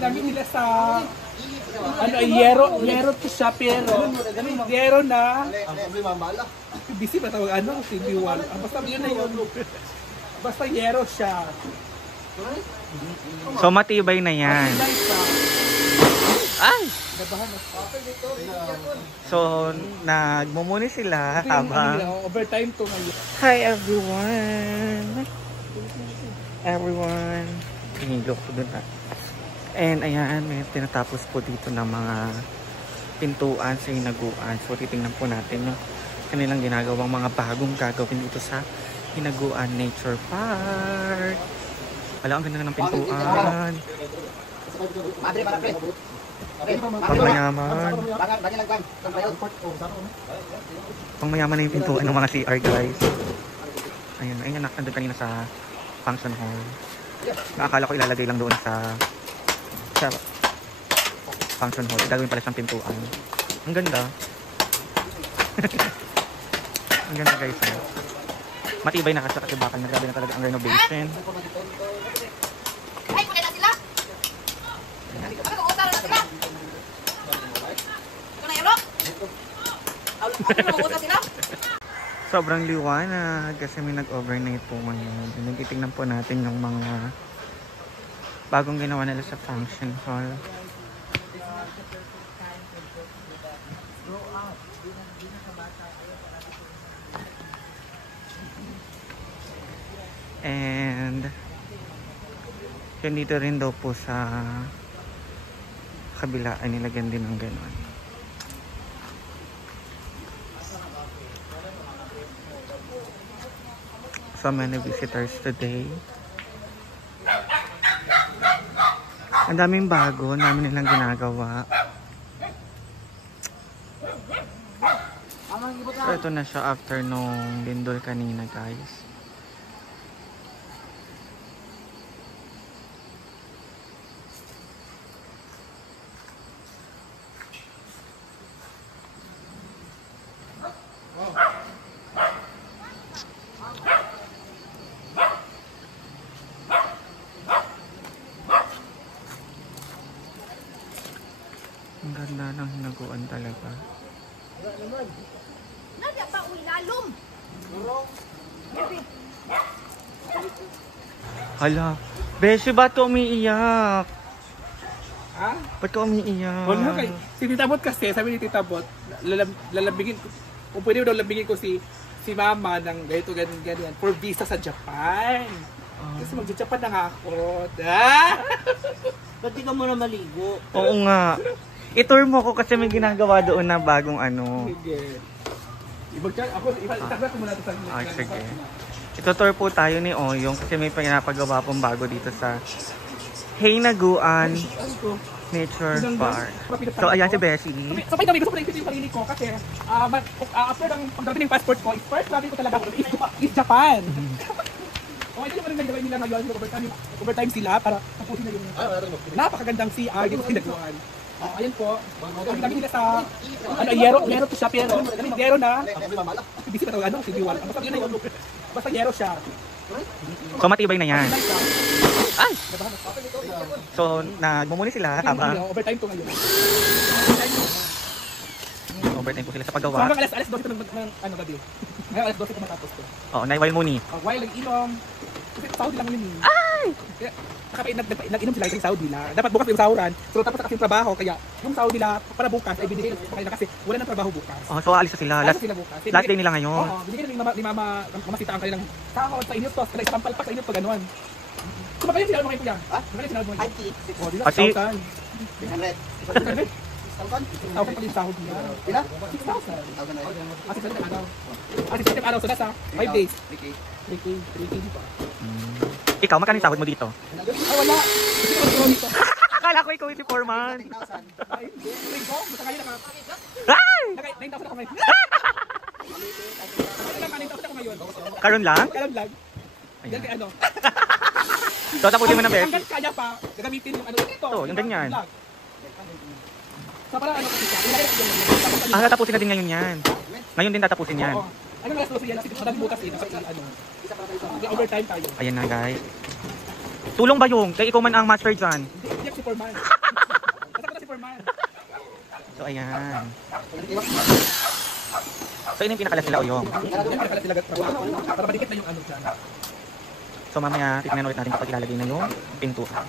ginamit nila sa ano, yero to siya, pero yero na Ang problema, mala. busy ba tawag ano, hindi wala. Basta yun na yun. Basta yero siya. So matibay na yan. Ay! So nagmumuni sila habang overtime to ngayon. hi everyone! Everyone! Hinilo ko dun na. And ayan, may tinatapos po dito ng mga pintuan sa hinaguan. So titingnan po natin yung kanilang ginagawang mga bagong gagawin dito sa Hinaguan Nature Park. Wala, ang ganda ng pintuan. Pangmayaman. Pangmayaman na yung pintuan ng mga CR, guys. Ayun, ayun, nandun kanina sa function hall. Nakakala ko ilalagay lang doon sa function hall. Gagawin pala siyang pintuan. Ang ganda. Ang ganda, guys. Matibay na kasi bakal na, grabe na talaga ang renovation. Ay, kung na sila. Ano ko na sila? Ito na yun, ano sila? Sobrang liwanag kasi may nag-overnight po ngayon. Nagtitignan po natin yung mga bagong ginawa nila sa function hall. And yun, dito rin daw po sa kabila ay nilagyan din ng gano'n. So many visitors today. Ang daming bago, ang dami nilang ginagawa. So ito na siya after nung lindol kanina, guys. Ang ganda ng hinaguan talaga. Nadya pa uilalom. Hala, Beshi, ba't ka umiiyak? Ha? Ba't ka umiiyak? Wala kay si Tita Bot kasi, sabi ni Tita Bot, lalambigin ko, kung pwede daw lalambigin ko si Mama ng ganito, ganyan, for visa sa Japan. Kasi mag-Japan na nga ako. Ba't di ka muna maligo? Oo nga. I-tour mo ko kasi may ginagawa doon na bagong ano. Sige. Itagla ko muna ito sa Sige. Ito-tour po tayo ni Oyong kasi may pinapagawa pong bago dito sa Hinaguan Nature Park. So ayan si Beshi. So by the way, gusto ko na isipin yung sarili ko kasi after ng pagdating ng passport ko, first travel ko talaga is Japan. Okay, ito yung mga nagawin nila ngayon, overtime sila para tapusin na yung napakagandang CR dito sa Hinaguan. Ayun po, kami nila sa ano, yero to siya, pero yero na Ang problema, mala. busy ba tawag ano, hindi wala. Basta yun na yun. Basta yero siya. So matibay na yan. Ay! So nagmumuni sila habang Overtime to ngayon. overtime po sila sa So paggawa. hanggang alas 12 ng ano gabi. Ngayon alas 12 ko matapos ko. Oo, while muni. While nag-inom, kasi Saudi lang yun eh. Ay! Kaya nag-inom sila sa Saudi na. Dapat bukas yung sahuran, pero tapos na kasi yung trabaho, kaya yung Saudi nila para bukas ay binigay sa kanila kasi wala nang trabaho bukas. Oh, so alis na sila. Alis sila bukas. Last day nila ngayon. Oo, binigyan ni Mama Sita ang kanilang sahod sa inyo to, kaya isang pampalpak sa inyo to, gano'n. So magkano sila mo kayo kuya? Magkano sila mo kayo? Oh, di ba? Kasi 100. 6,000 pala yung sahod nila. Pila? 6,000. 1,000 na yun. 6,000 araw. 6,000 araw, so nasa 5 days. 3K pa. ikaw, magkano yung sahod mo dito? Ay, wala. Kasi ko nagkaroon dito. Akala ko ikaw yung si Foreman. Ay, hindi ko. Basta kayo Ay! 9,000 ako ngayon. 9,000 ako ngayon. Karon lang? Kalam lang. Yan kay ano. So tapusin mo na, Beshi. Hanggang kaya pa, gagamitin yung ano dito. Ito, yung ganyan. So para ano kasi siya. Ilagay na yun. Tatapusin na din ngayon yan. Ngayon din tatapusin yan. Oo. Ano nga gusto yan? Madami bukas eh. Kasi ano. Overtime tayo. Ayan na, guys. Tulong ba yung? Kaya ikaw man ang master dyan. Hindi ako si Foreman. Basta ko na si Foreman. So ayan. So yun yung pinakalas nila Oyong. Pinakalat sila para madikit na yung ano dyan. So mamaya tignan ulit natin kapag ilalagay na yung pintuan.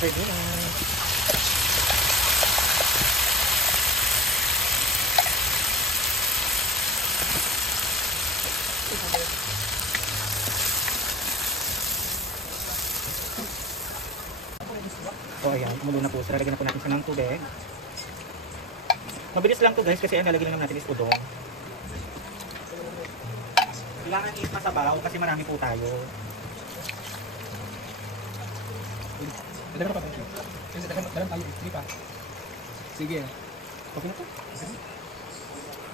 Pwede na. So ayan, kumulo na po. So lalagyan na po natin siya ng tubig. Mabilis lang to guys kasi ang lalagyan lang natin is udong. Kailangan is masabaw kasi marami po tayo. Dalaga pa tayo. Kasi dalam tayo. Sige pa. Sige. Okay na to.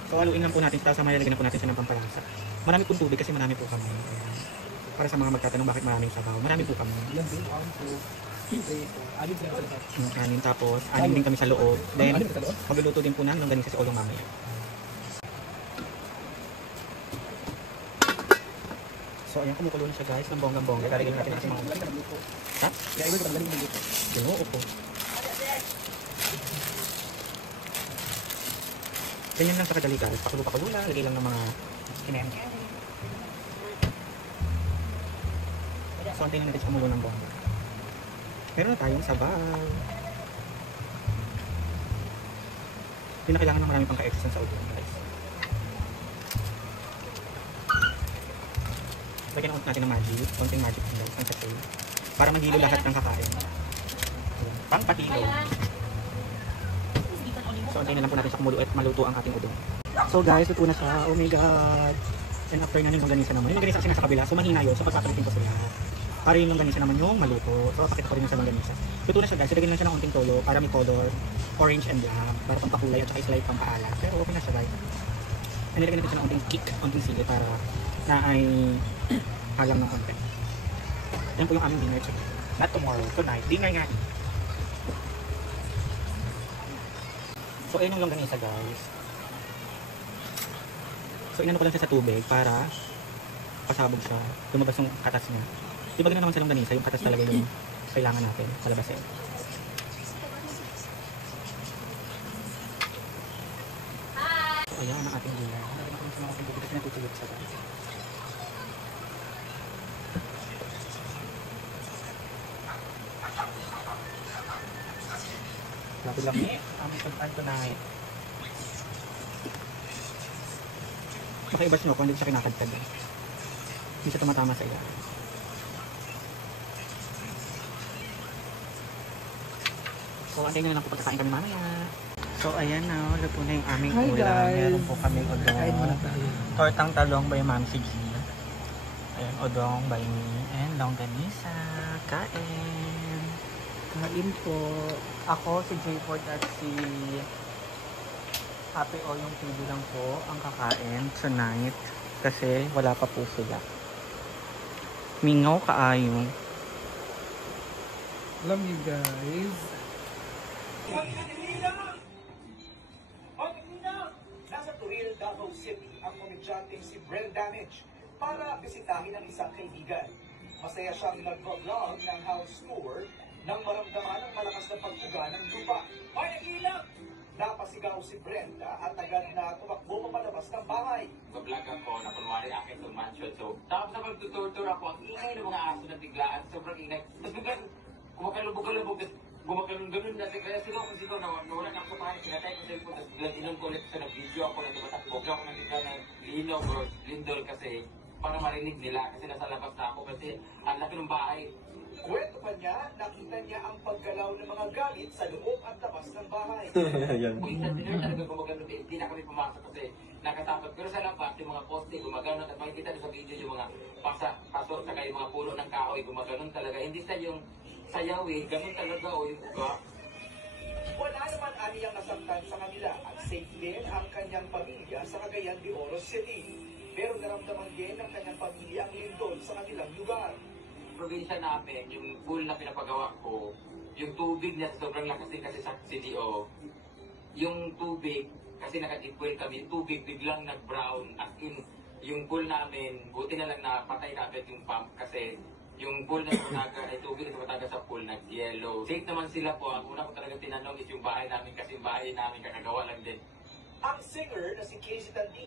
So haluin lang po natin. Tapos mamaya lagyan na po natin siya ng pampalasa. Marami pong tubig kasi marami po kami. Ayan. Para sa mga magtatanong bakit maraming sabaw. Marami po kami. Yan din. Ang po. Anin sila sa lahat. Anin tapos, anin din kami sa loob. Then, Anin sa loob? magluluto din po namin ng ganisa si Oyong mamaya. So ayan, kumukulo na siya guys ng bonggang-bongga. Lalagyan natin natin mga... Ha? Kaya iba ko galing ng dito. Ginoo po. Ganyan lang sa kadali guys. Pakulo-pakulo lang. Lagay lang ng mga kinem. So antayin na natin siya kumulo ng bongga. Meron na tayong sabaw. Hindi na kailangan ng marami pang ka-extra sa udon guys. Lagyan natin ng magic. Konting magic guys. Ang sachet. Para maghilo lahat ng kakain. Pang patilo. So antayin na lang po natin sa kumulo at maluto ang ating udon. So guys, luto na siya. Oh my god. And after na yung longganisa naman. Yung longganisa kasi nasa kabila. So mahina yun. So pagpapalitin ko sila. Para yung longganisa naman yung maluto. So pakita ko rin yung sa longganisa. Luto na siya guys. Lagyan lang siya ng konting toyo para may color. Orange and black. Para pang pakulay at saka slight pang paalat. Pero okay na siya guys. And nilagyan natin siya ng konting kick. Konting sili para na ay halang ng konti. Yan po yung aming dinner check. Not tomorrow. Tonight. Dinner nga. So ayun yung longganisa guys. So inano ko lang siya sa tubig para pasabog siya. Lumabas yung katas niya. Di ba ganun naman sa longganisa? Yung katas talaga yung kailangan natin sa labasin. So ayan ang ating dinner. Nalagyan ko lang sa mga kumbuti kasi natutulog siya guys. Grabe lang eh. Aming pag-add tonight. Makaibas nyo kung hindi siya kinakadkad eh. Hindi siya tumatama sa iya. So, antayin na lang po pagkakain kami mamaya. So, ayan na. Luto na yung aming Hi, ulam. guys. Meron po kami Kain muna odong. tayo. Tortang talong by Ma'am si G. Ayan, odong by me. And longganisa. Kain. Kain po. Ako, si J4 at si Happy O yung TV lang po ang kakain tonight kasi wala pa po sila. Mingaw kaayo. Love you guys. Nasa Turil, Davao City ang komedyanteng si Brel Damage para bisitahin ang isang kaibigan. Masaya siyang nag-vlog ng house tour nang maramdaman ang malakas na pagtuga ng lupa. Hoy, nag-ilang! Napasigaw si Brenda at agad na tumakbo papalabas ng bahay. Mag-vlog ako na kunwari akin sa mansion. So, tapos sa pagtuturtur ako, ang ingay ng mga aso na biglaan, sobrang ingay. Tapos biglang kumakalubog-kalubog, tapos gumakalun-galun na. Kaya sigaw na wala na ako sa bahay, sinatay ko sa ipon, tapos biglang inom ko ulit sa nag-video ako na tumatakbo. Ako nang bigla na linog o lindol kasi para marinig nila kasi nasa labas na ako kasi ang laki ng bahay. Kwento pa niya, nakita niya ang paggalaw ng mga gamit sa loob at labas ng bahay. Kung sa dinner talaga gumagano, hindi na kami pumasok kasi nakatakot. Pero sa labas, yung mga poste gumagano at makikita sa video yung mga paso, saka yung mga puno ng kahoy gumagano talaga. Hindi sa yung sayaw ganun talaga o yung uga. Wala naman aniyang nasaktan sa kanila at safe din ang kanyang pamilya sa Cagayan de Oro City. Pero naramdaman din ng kanyang pamilya ang lindol sa kanilang lugar. Probinsya namin, yung pool na pinapagawa ko, yung tubig na sobrang lakas din kasi sa CDO, yung tubig, kasi naka-equal kami, yung tubig biglang nag-brown, as in, yung pool namin, buti na lang na patay na agad yung pump kasi yung pool na tumataga, ay tubig na tumataga sa pool, nag-yellow. Safe naman sila po, ang una ko talaga tinanong is yung bahay namin kasi yung bahay namin kakagawa lang din. Ang singer na si Casey Tandino